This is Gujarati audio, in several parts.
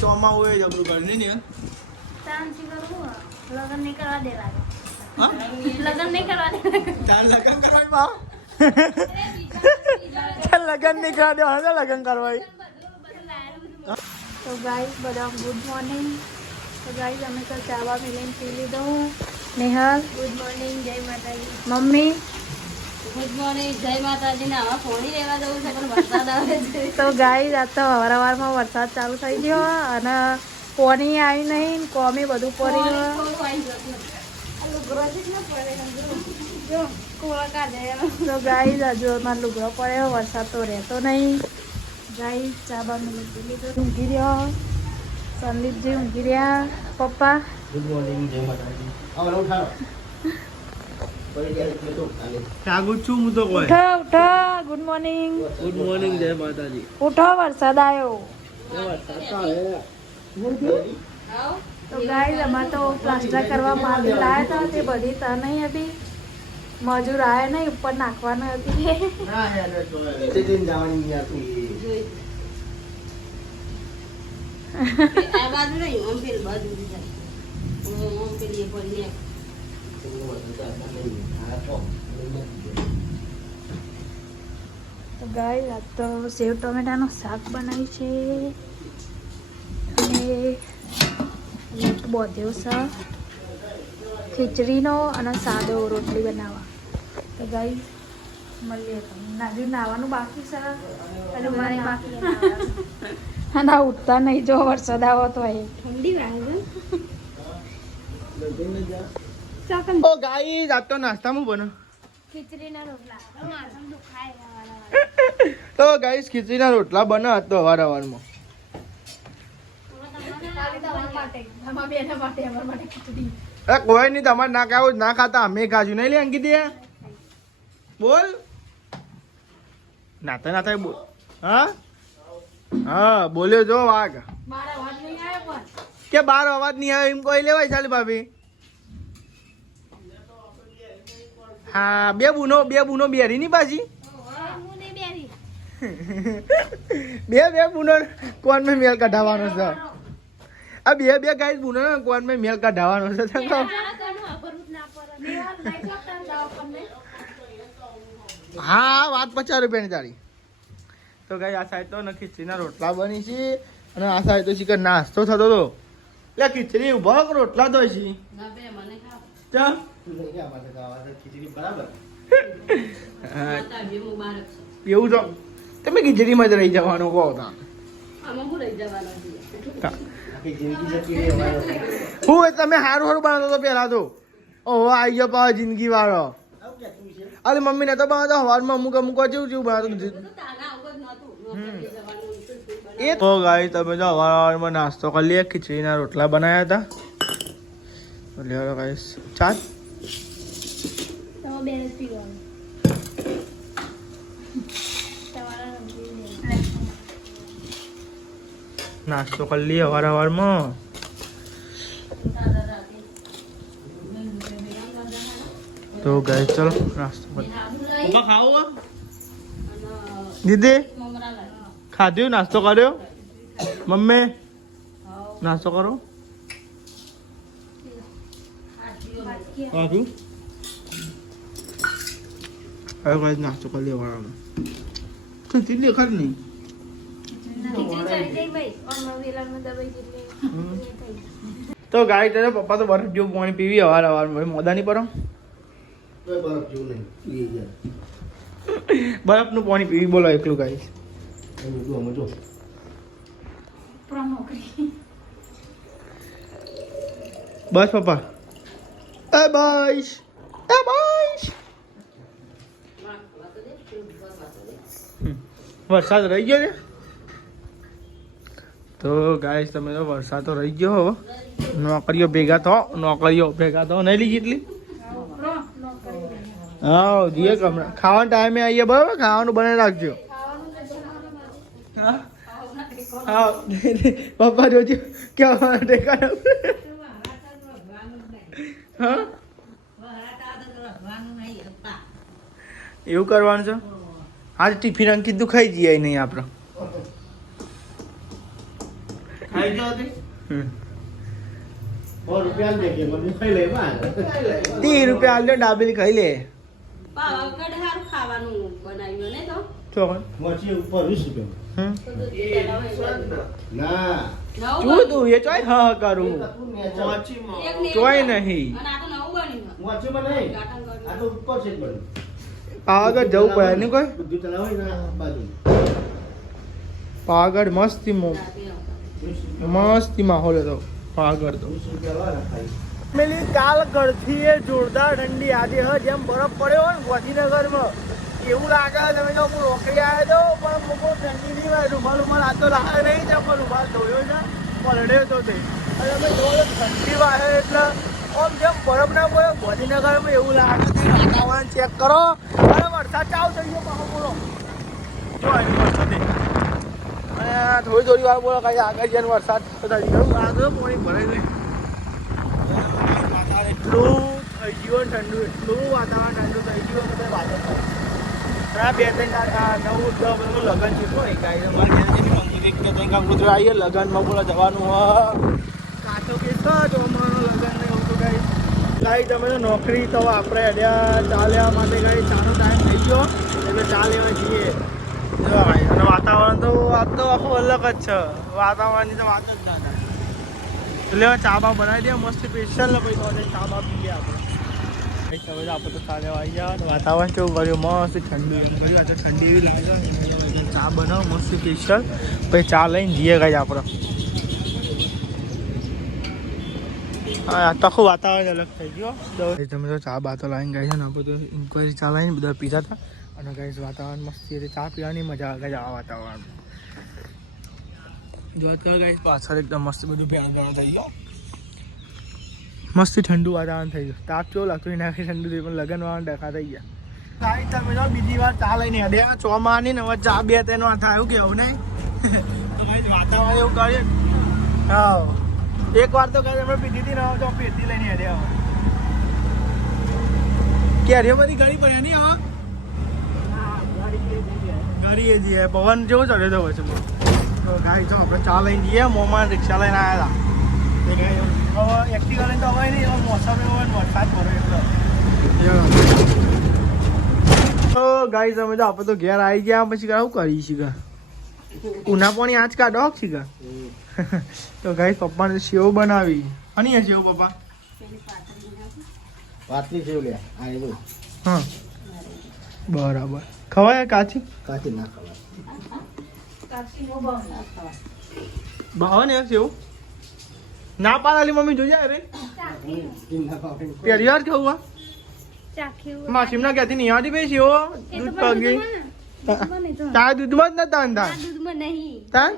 ચોમા હોય જબરું કરી ને લગન નહીં કરવા દે લાગે લગન નહીં કરવા દે ચાલ લગન કરવા લગન નહીં કરવા દે હા લગન કરવા તો ગાઈસ બધા ગુડ મોર્નિંગ તો ગાઈસ અમે તો ચાવા મિલીને પી લીધો નેહલ ગુડ મોર્નિંગ જય માતાજી મમ્મી ગુડ મોર્નિંગ જય માતાજી ને આવા પોણી લેવા જવું છે પણ વરસાદ આવે છે તો ગાઈસ આ તો હવારમાં વરસાદ ચાલુ થઈ ગયો અને પોણી આવી નહીં કોમી બધું પડી તો ગાઈસ હજુ અમારે લુગડો પડ્યો વરસાદ તો રહેતો નહીં ગાઈસ ચા બા પી લીધો ઊંઘી રહ્યો સંદીપજી ઊંઘી રહ્યા પપ્પા ગુડ મોર્નિંગ જય માતાજી હવે ઉઠાડો જાગું છું હું તો કોઈ ઉઠો ઉઠો ગુડ મોર્નિંગ જય માતાજી ઉઠો વરસાદ આવ્યો તો ગાઈસ અમારે તો પ્લાસ્ટર કરવા માટી લાયા હતા તે બધી ત નહીં હતી મજૂર આવ્યા નહીં ઉપર નાખવાની હતી તો ગાઈસ આ તો સેવ ટમેટાનું શાક બનાવ્યું છે અને લોટ બોધ્યો છે ખીચડીનો અને સાદો રોટલી બનાવવા તો ગાઈસ મળીએ નાજી નાવાનું બાકી છે અને મારે બાકી અને ઉઠતા નહીં જો વરસાદ આવો તો ઠંડી વાગે ઓ ગાઈસ આ તો નાસ્તામાં બનો ખીચડીના રોટલા માથું દુખાય તો ગાઈસ ખીચડીના રોટલા બના તો વારવારમાં કોઈ નહીં તમારે ના ખાવું ના ખાતા અમે ખાજુ નહીં લે અંકિત બોલ નાતા નાતા બોલ હા હા બોલ્યો જો વાઘ કે બાર અવાજ નહીં આવે એમ કોઈ લેવાય ચાલે ભાભી હા બે બુનો બેરી ની પાછી બે બુનો કોણ મેં મેલ કઢાવવાનો છે આ બે ગાઈસ બુનો કોણ મેં મેલ કઢાવવાનો છે હા વાત 50 રૂપિયાની તારી તો ગાઈ આ સાઈડ તો ને ખીચડીના રોટલા બની છે અને આ સાઈડ તો ચિકન નાસ્તો થતો હતો એટલે ખીચડી ઉભા રોટલા તો છે ચા એવું તો તમે ખીચડીમાં જ રહી જવાનું કહો તા હું તમે સારું સારું બનાવતો હતો પેલા તો ઓહો આવી ગયો પાવ જિંદગી વાળો અરે મમ્મી ને તો બનાવતો હવારમાં અમુક જેવું બનાવતો એ તો ગાઈ તમે તો હવારમાં નાસ્તો કરી લઈએ ખીચડીના રોટલા બનાવ્યા હતા લ્યો ગાઈસ ચાલ નાસ્તો કરી લઈએ હવારમાં તો ગાઈસ ચલો નાસ્તો કરી ખાવું દીદી ખાધ્યું નાસ્તો કર્યો મમ્મી નાસ્તો કરો હવે ગાઈસ નાસ્તો કરી લે વાળામાં તો કેટલી ખર નહીં તો ગાય તારે પપ્પા તો બરફ જેવું પાણી પીવી હવાર મોદા નહીં પડો બરફનું પાણી પીવી બોલો એકલું ગાય બસ પપ્પા એ બસ વરસાદ રહી ગયો છે તો ગાઈસ તમે તો વરસાદ તો રહી ગયો હવે નોકરીઓ ભેગા થો નહીં લીધી એટલી હા જીએ હમણાં ખાવાના ટાઈમે આવીએ બરાબર ખાવાનું બનાવી રાખજો હા પપ્પા જોજો કેવા ટેકા હા એવું કરવાનું છે આજ ટિફિન અંકિત તું ખાઈ જઈએ નહીં આપણે ખાઈ જાઓ તે 100 રૂપિયા દે કે મને ખાઈ લે બા 30 રૂપિયા આલજો ડાબેલી ખાઈ લે પાવાગઢ હારું ખાવાનું બનાવ્યું ને તો ચોકન મોચી ઉપર 20 રૂપિયા તો દૂધ ચલાવે ના તું તું એ ચોય હા કરું ચોય નહીં અને આ તો નવું બન્યું મોચી માં નહીં આ તો ઉપર છે પણ પાવાગઢ જવું પડે ને કોઈ બધું ચલાવે ને બાજુ પાવાગઢ મસ્તી મસ્તી માહોલ હતો પાવાગઢ તો 20 રૂપિયા વાળા ખાઈ પેલી કાલ કરથી એ જોરદાર ઠંડી આજે હ જેમ બરફ પડ્યો હોય ને ગાંધીનગરમાં એવું લાગે તમે જો હું રોકડી આવ્યો તો પણ બહુ ઠંડી નહીં હોય રૂમાલ આ તો લાગે નહીં છે પણ રૂમાલ ધોયો છે પલડ્યો તો તે અને અમે જોયો ઠંડી વાહે એટલે આમ જેમ બરફ ના પડ્યો ગાંધીનગરમાં એવું લાગે છે વાતાવરણ ચેક કરો અને વરસાદ ચાલુ થઈ ગયો પાછો બોલો જો અહીં વરસાદ અને થોડી વાર બોલો કઈ આગળ જઈને વરસાદ થઈ ગયો આગળ પાણી ભરાઈ ગયું એટલું થઈ ગયું ઠંડુ એટલું વાતાવરણ ઠંડુ થઈ ગયું બધા વાતો થાય 2-3 9-10 બધું લગ્ન છે તો કબૂતર આવીએ લગ્નમાં બોલા જવાનું હોય કાચો કેસ ચોમાનો લગ્ન ને એવું તો ગાઈ તમે તો નોકરી તો આપણે અડ્યા ચા લેવા માટે ગાઈ ચાનો ટાઈમ થઈ ગયો એટલે ચા લેવા જઈએ અને વાતાવરણ તો આજ તો આખું અલગ જ છે વાતાવરણની તો વાત જ ના થાય એટલે ચા બા બનાવી દે મસ્ત સ્પેશિયલ ને પછી ચા બા પીએ આપણે આપણે તો ચાલે આવી જાવ વાતાવરણ કેવું કર્યું મસ્ત ઠંડુ એમ કર્યું આજે ઠંડી એવી લાગે ચા બનાવો મસ્ત સ્પેશિયલ પછી ચા લઈને જઈએ ગઈ આપણે હા આખું વાતાવરણ અલગ થઈ ગયો તમે તો ચા બા તો લાવીને ગઈ છે ને આપણે તો ઇન્ક્વાયરી ચા લાવીને બધા પીતા હતા અને ગઈ વાતાવરણ મસ્તી હતી ચા પીવાની મજા આવે આ વાતાવરણ જોત કરો ગાઈસ પાછળ એકદમ મસ્ત બધું ભેણ થઈ ગયો મસ્તી ઠંડુ વાતાવરણ થઈ ગયું તાપ કેવો લાગતું એના ઠંડુ થઈ પણ લગન વાળા ડખા થઈ ગયા ગાઈસ તમે જો બીજી વાર ચા લઈને અડ્યા ચોમાની ને ચા 2-3 વાર થાય એવું કેવું નહીં તો ગાઈસ વાતાવરણ એવું કર્યું હા એક વાર તો ગાઈસ આપણે પીધી હતી ને તો પેટી લઈને અડ્યા કેરીઓ બધી ઘણી પડ્યા નહીં હવે ઘણી એ જઈએ પવન જેવો ચડ્યો હતો પછી તો ગાઈ તો આપણે ચા લઈને જઈએ મોમાં રિક્ષા લઈને આવ્યા હતા એક્ટિવા લઈને તો હવે નહીં મોસમ એવો વરસાદ પડે એટલે તો ગાઈ તમે તો આપણે તો ઘેર આવી ગયા પછી શું કરી છીએ ઉના પાણી આજ કાઢો છીએ તો ગાઈ પપ્પાને સેવ બનાવી અને સેવ પપ્પા પાતળી સેવ લે આ એ જો હા બરાબર ખવાય કાચી કાચી ના ખવાય ભાવ ને સેવ ના પાડેલી મમ્મી જોઈ જાય રે પહેલી વાર કેવું માસીમ ના ક્યાંથી નહીં આવતી ભાઈ સેવો દૂધ પગી તારા દૂધમાં જ નતા અંધાર તાર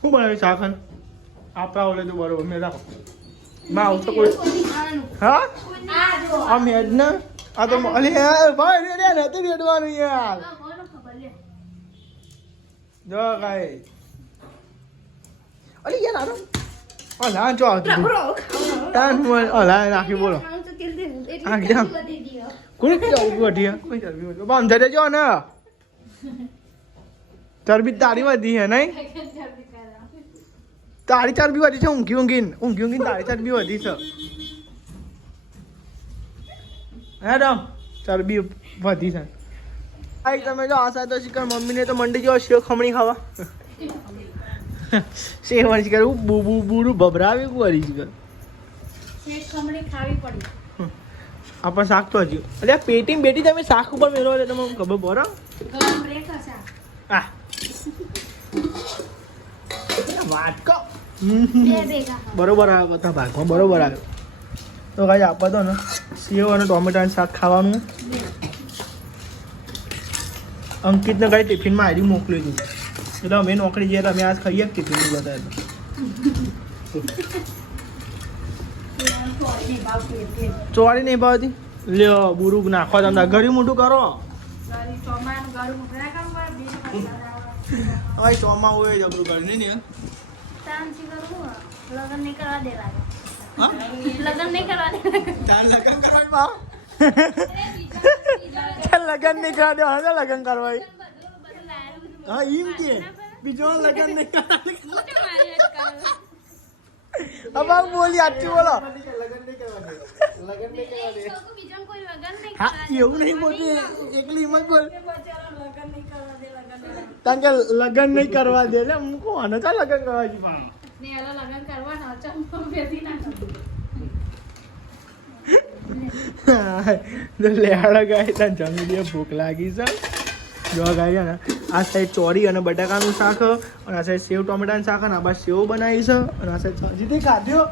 શું બનાવ્યું શાકન આપણા ઓલે તો બરોબર મેં રાખો માં આવું તો કોઈ હા આ મેજ ને આ તો અલી ભાઈ રેડે નથી રેડવાનું યાર જો ગાય અલી યાર આનો ઓલા જો તાન ઓલા રાખી બોલો આ ગયા કોણ જાવ વઢી કોઈ ચરબી વધી બામ જડે જો ને ચરબી તારી વધી હે નહીં તારી ચરબી વધી છે ઊંઘી તારી ચરબી વધી છે હેડમ ચરબી વધી છે ભાઈ તમે જો આ સાથે શીખર મમ્મીને તો મંડી જો સેવ ખમણી ખાવા સેવ શીખર બુરું ભભરાવી વળી શીખર આપણે શાક તો હજી એટલે પેટી બેટી તમે શાક ઉપર મેળવો એટલે તમને ખબર પડે વાત કહો બરોબર આવે બધા ભાગમાં બરોબર આવ્યો તો કાંઈ આપવા દો ને સેવ અને ટોમેટાનું શાક ખાવાનું અંકિતને કાંઈ ટિફિનમાં આઈડી મોકલી દીધું એટલે અમે નોકરી જઈએ અમે આજ ખાઈએ ટિફિન બધા ચોરી નહીં ભાવતી લ્યો બુરુક નાખો તમને ઘડી મોટું કરો હવે ચોમાં હોય જબરું ઘર નહીં ને લગ્ન નહીં કરવા દે લાગે હા લગ્ન નહીં કરવા દે તાર લગન કરવાની ભાવ લગન નહીં કરવા દે હા લગન કરવાય હા એમ કે બીજો લગન નહીં કરવા બોલી આટલી બોલો હા એવું નહીં બોલતી એકલી હિંમત બોલ કારણ કે લગન નહીં કરવા દે એટલે હું કોને તો લગન કરવા છે પણ લગ્ન કરવાના ચંપો બેસી ના લેહાડા ગાય ત્યાં જમી દે ભૂખ લાગી છે જો ગાય ને આ સાઈડ ચોરી અને બટાકાનું શાક અને આ સાઈડ સેવ ટોમેટાનું શાક અને આ બાદ સેવ બનાવી છે અને આ સાઈડ જીતે ખાધ્યો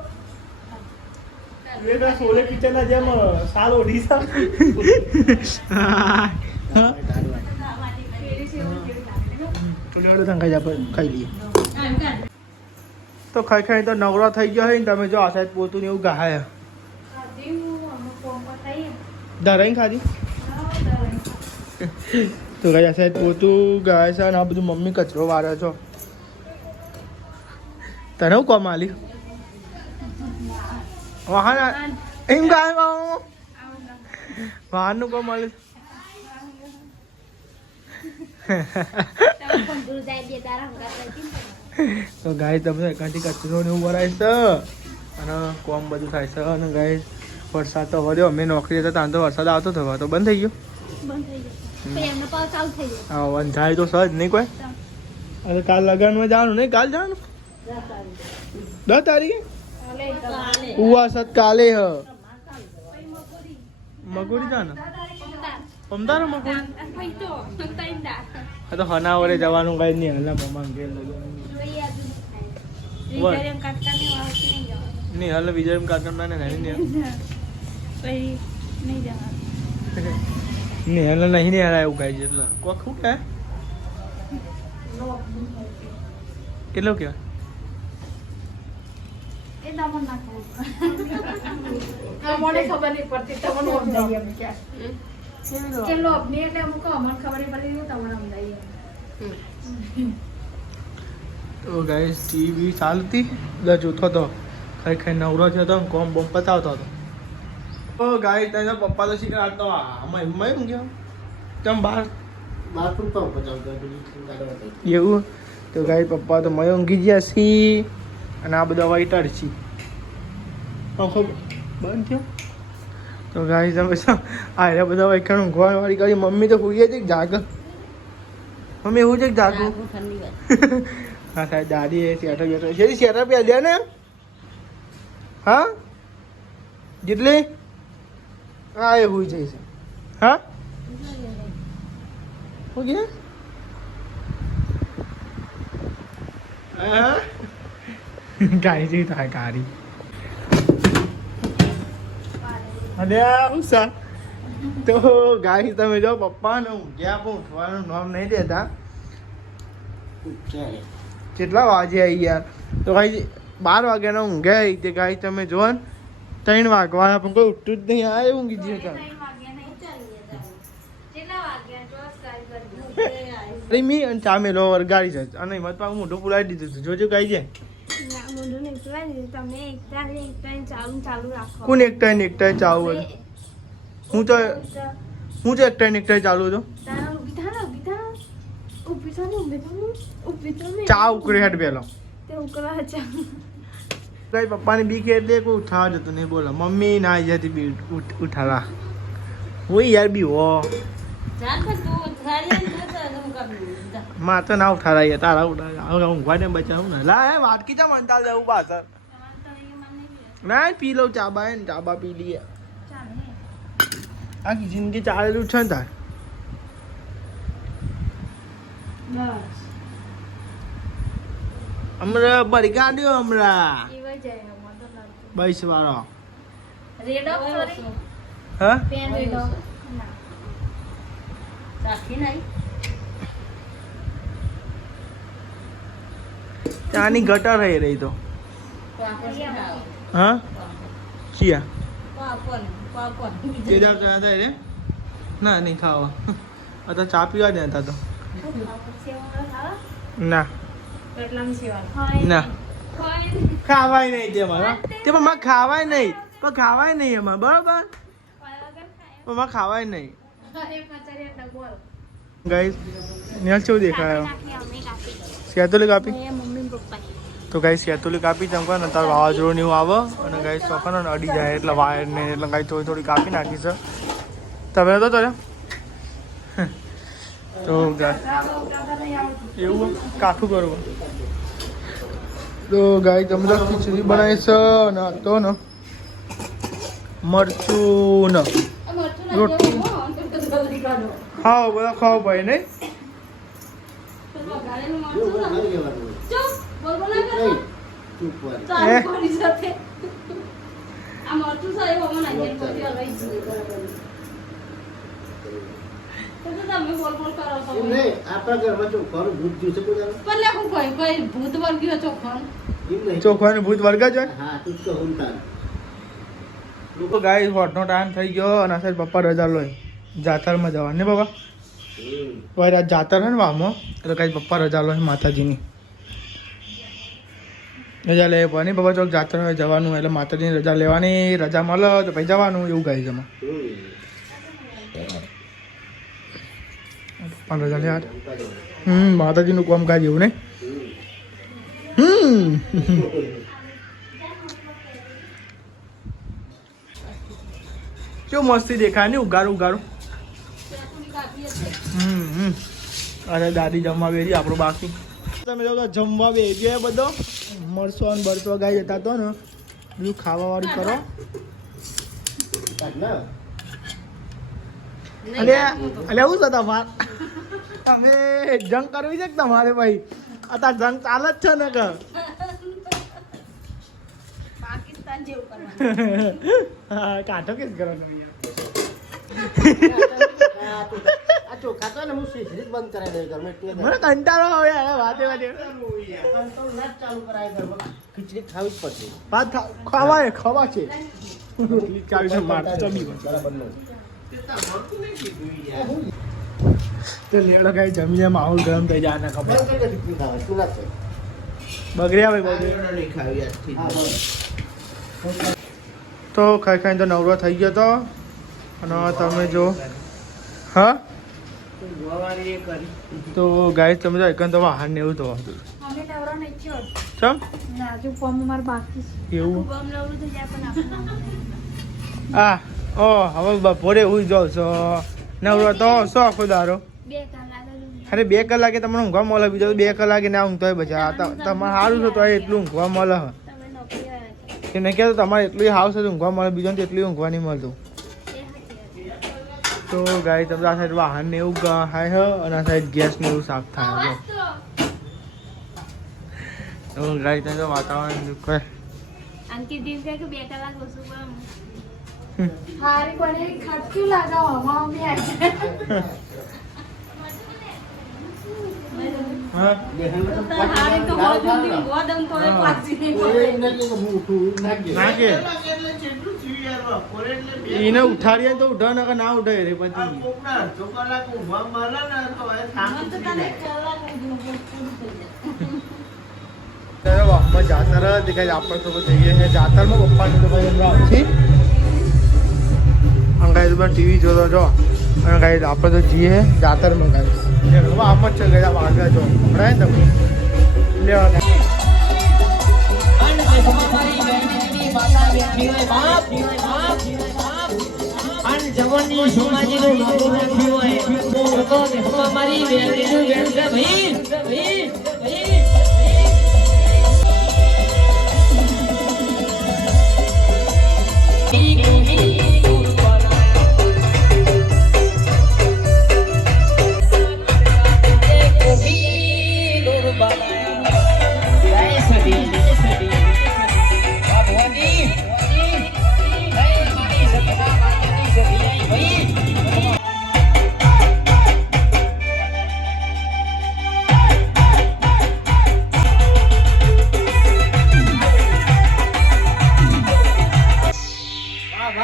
સોલે પિક્ચરના જેમ સાલ ઓઢી છે ખાઈ લઈએ તો ખાઈ ખાઈ તો નવરો થઈ ગયો હોય ને તમે જો આ સાઈડ પોતું ને એવું ગાય ધરાઈ ખાધી તો કઈ આ સાઈડ પોતું ગાય છે અને આ બધું મમ્મી કચરો વાળે છો તને હું કોમ આલી વાહન એમ ગાય વાહનનું કોમ આલી તો ગાય તમને એકાંથી કચરો ને એવું ભરાય છે અને કોમ બધું થાય છે અને ગાય વરસાદ તો વધ્યો અમે નોકરી હતા ત્યાં તો વરસાદ આવતો થયો તો બંધ થઈ ગયો હા અંધારી તો સહજ નહીં કોઈ અરે કાલ લગનમાં જવાનું નહીં કાલ જવાનું 10 તારીખે ઉવાસત કાલે હ મગોડી જાને પમદારો મગોડી તો હનાવરે જવાનું કઈ નહીં હલા મમ્મા ઘેર નહીં હાલ વિજય કાકા ને નહીં હાલ નહીં ને હાલ એવું ગાય એટલે કોક શું કે કેટલો કે ખબર નહીં પડતી તમને સમજાવીએ અમે ક્યાં કેટલો અપની એટલે અમુક અમને ખબર નહીં પડતી તમને સમજાવીએ તો ગાઈસ ટીવી ચાલતી એટલે જોતો તો ખાઈ ખાઈ નવરો થયો હતો કોમ બોમ પતાવતો હતો તો ગાઈસ તારા પપ્પા તો શીખર આવતો આમાં એમાં એમ ગયો તેમ બહાર એવું તો ગાઈ પપ્પા તો મય ઊંઘી ગયા છી અને આ બધા વાઈટર છી આખો બંધ થયો તો ગાઈ તમે આ બધા વાઈકણ ઊંઘવા વાળી કરી મમ્મી તો પૂરી હતી જાગ મમ્મી એવું છે જાગું હા સાહેબ દાદી એ શેટર બેટર છે શેટર પહેર્યા ને હા જેટલી હા એ હોય છે હા ઓકે ગાડી જેવી થાય ગાડી અરે ઉષા તો ગાડી તમે જો પપ્પાને ઊંઘ્યા પણ ઉઠવાનું નામ નહીં દેતા કેટલા વાગે આવી યાર તો ગાઈ 12 વાગ્યાના ઊંઘ્યા તે ગાઈ તમે જો ને 3 વાગવાના પણ કોઈ ઉઠતું જ નહીં આ ઊંઘી ગયું અરે મી અને ચામેલો વરગાડી છે અને હિંમત પાક મોઢું પુલાવી દીધું હતું જોજો ગાઈ છે કોણ એક ટાઈમ ચાલુ હતું હું તો એક ટાઈમ ચાલુ હતો ચા ઉકળી હેઠ પેલો કઈ પપ્પાની બીક એટલે કોઈ ઉઠાવા જતું નહીં બોલો મમ્મી ના જતી બી ઉઠાવા હોય યાર બી હો માં તો ના ઉઠાડા તારા ઉઠાડા ઊંઘવા ને બચાવું ને લા હે વાટકી જા મંતાલ દેવું પાછળ ના પી લઉં ચાબા ને ચાબા પી લઈએ આખી જિંદગી ચાલેલું છે ને તાર હમણાં બરી કાઢ્યો હમણાં 22 વાળો હા ત્યાંની ગટર રહી તો હા શિયા કેદાર ચણા હતા રે ના નહીં ખાવા અત્યારે ચા પીવા જ હતા તો ના ના ખાવાય નહીં તેમાં મારે ખાવાય નહીં પણ ખાવાય નહીં એમાં બરોબર પણ મારે ખાવાય નહીં ગાઈસ નેલ કેવું દેખાય સેતુલી કાપી તો ગાઈસ સેતુલી કાપી ચમકા ને તાર વાવાઝોડું એવું આવે અને ગાઈસ ચોખા ને અડી જાય એટલે વાયર ને એટલે ગાઈસ થોડી થોડી કાપી નાખી છે તમે તો તો એવું કાઠું કરવું તો ગાય તમે તો ખીચડી બનાવી છે ને તો ને મરચું ને રોટલી ખાઓ બધા ખાઓ ભાઈ નહીં ચોખા ને ભૂત વર્ગા જ લોકો ગાય હોટનો ટાઈમ થઈ ગયો અને સાહેબ પપ્પા રજા લો જાતરમાં જવા ને બાબા ભાઈ આજ જાતર હે ને વામો એટલે કાંઈ પપ્પા રજા લો માતાજીની રજા લે પણ બાબા ચોક જાતર જવાનું એટલે માતાજીની રજા લેવાની રજા મળે તો પછી જવાનું એવું ગાય જમા પપ્પા રજા લે માતાજીનું કામકાજ એવું નહીં કેવું મસ્તી દેખાય ને ઉગારું ઉગારું અરે દાદી જમવા બેસી આપણું બાકી તમે જો જમવા બેસી બધો મરસો ને બરસો ગાઈ જતા તો ને બીજું ખાવા વાળું કરો અલે એવું છે તમારે તમે જંગ કરવી છે કે તમારે ભાઈ અત્યારે જંગ ચાલે જ છે ને કે હા કાંઠો કેસ કરવાનો મને કંટાળો આવે વાતે વાતે ખીચડી ખાવી જ પડશે ભાત ખાવાય ખવા છે રોટલી ચાલી છે માર ચમી તો લેવડો કઈ જમીને માહોલ ગરમ થઈ જાય ને ખબર બગડ્યા ભાઈ તો ખાઈ ખાઈને તો નવરો થઈ ગયો તો અને તમે જો હા તો ગાય તમે તો એકંદ વાહન ને એવું તો હતું એવું હા ઓ હવે બપોરે હું જાઉં છો નવરો તો સો આખો દારો અરે 2 કલાકે તમને ઊંઘવા મળે બીજો 2 કલાકે ના ઊંઘતો હોય બચા તમારે સારું છે તો એટલું ઊંઘવા મળે કે મેં કહેતો તમારે એટલું હાવ છે ઊંઘવા મળે બીજો તો એટલું ઊંઘવા નહીં મળતું તો ગાય તમે આ સાઈડ વાહન ને એવું થાય છે અને આ સાઈડ ગેસ ને એવું સાફ થાય તો ગાય તમે તો વાતાવરણ દુખે એને ઉઠાડીએ તો ઉઠા ના ઉઠાય રે પછી જાતર દેખાય આપણે તો જઈએ છે જાતરમાં પપ્પાની તો ભાઈ આવશે ગાય તો ટીવી જોતો છો અને ગાય આપણે તો જઈએ જાતરમાં ગાય આમ જ છે ગયા આગળ જો ભણાય તમે લેવા જવાની સોમાજી નું નામ રાખ્યું હોય તો અમારી વેલીનું વેલ છે ભાઈ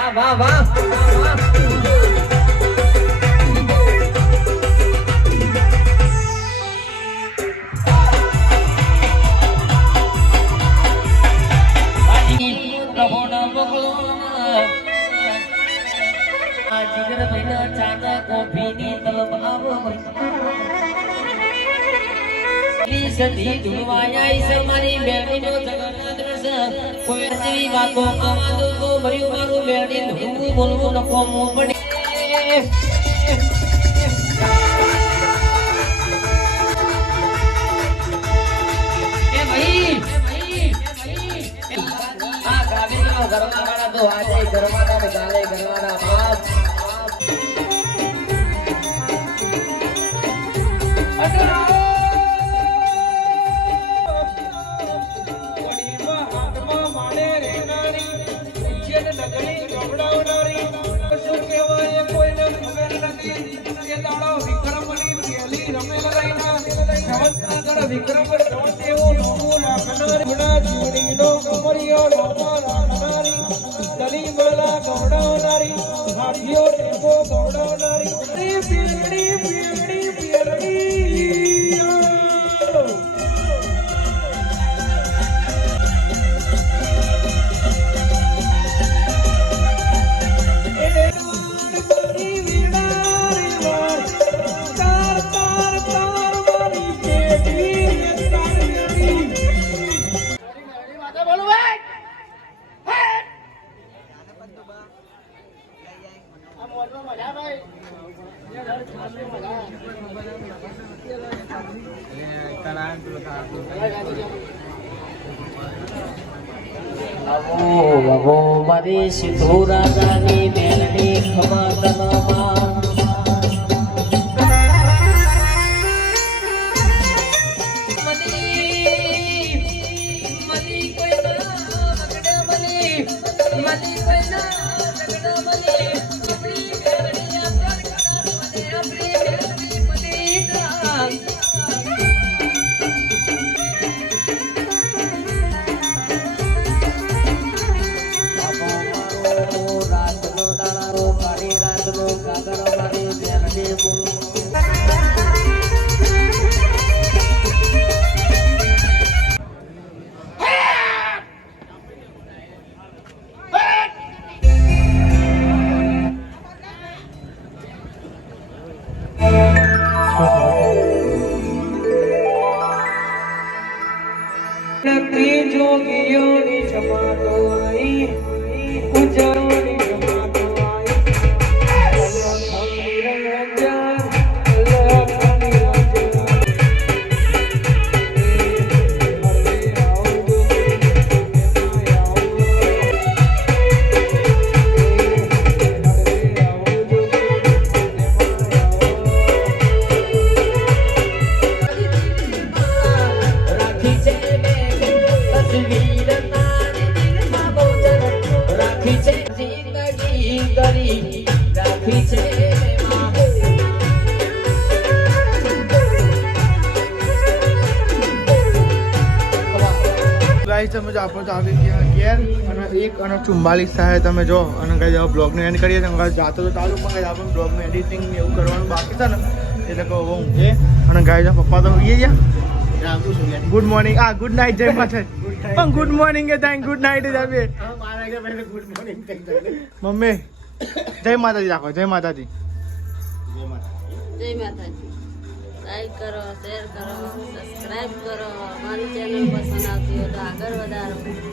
વાહ વાહ વાહ ચાચા કોફીની તલબ આવો સધી ધુવાયા ઈસ મારી બેડીનો જગન્નાથ રસ કોઈ જેવી વાતો આવાજો તો ભર્યું મારું બેડી ધૂવું બોલવું નકો મો પડે એ ભાઈ આ ગાડીનો ઘરવાળા તો આજે ઘરવાળા ને ગાલે ઘરવાળા બાપ વિક્રમ દેવો નમો રાખનાર ગુણા જીવડીનો કમરિયો નમો રાખનારી દલીમાલા ગૌડાવનારી હાથીઓ ટેકો ગૌડાવનારી પીરડી પીરડી પીરડી અવો મારી સિદ્ધુ રાજાની મેલડી ખમા તનમાં જોગીઓની જમાતો આઈ ઉજારોની જમાતો આઈ અલ્લાહ નિરંજન અલ્લાહ નિરંજન તમે જો આપણે તો આવી ગયા ઘેર અને 1:44 થાય તમે જો અને કઈ બ્લોગનું એન્ડ કરીએ તો જાતો તો ચાલુ પણ આપણે બ્લોગનું એડિટિંગ એવું કરવાનું બાકી છે ને એટલે કહો હું છે અને ગાય પપ્પા તો હોઈએ ગયા ગુડ મોર્નિંગ ગુડ નાઇટ જય માતા પણ ગુડ મોર્નિંગ કે થાય ગુડ નાઇટ જ આપીએ મમ્મી જય માતાજી રાખો જય માતાજી જય માતાજી લાઈક કરો શેર કરો સબસ્ક્રાઇબ કરો મારી ચેનલ પસંદ આવતી હોય તો આગળ વધારો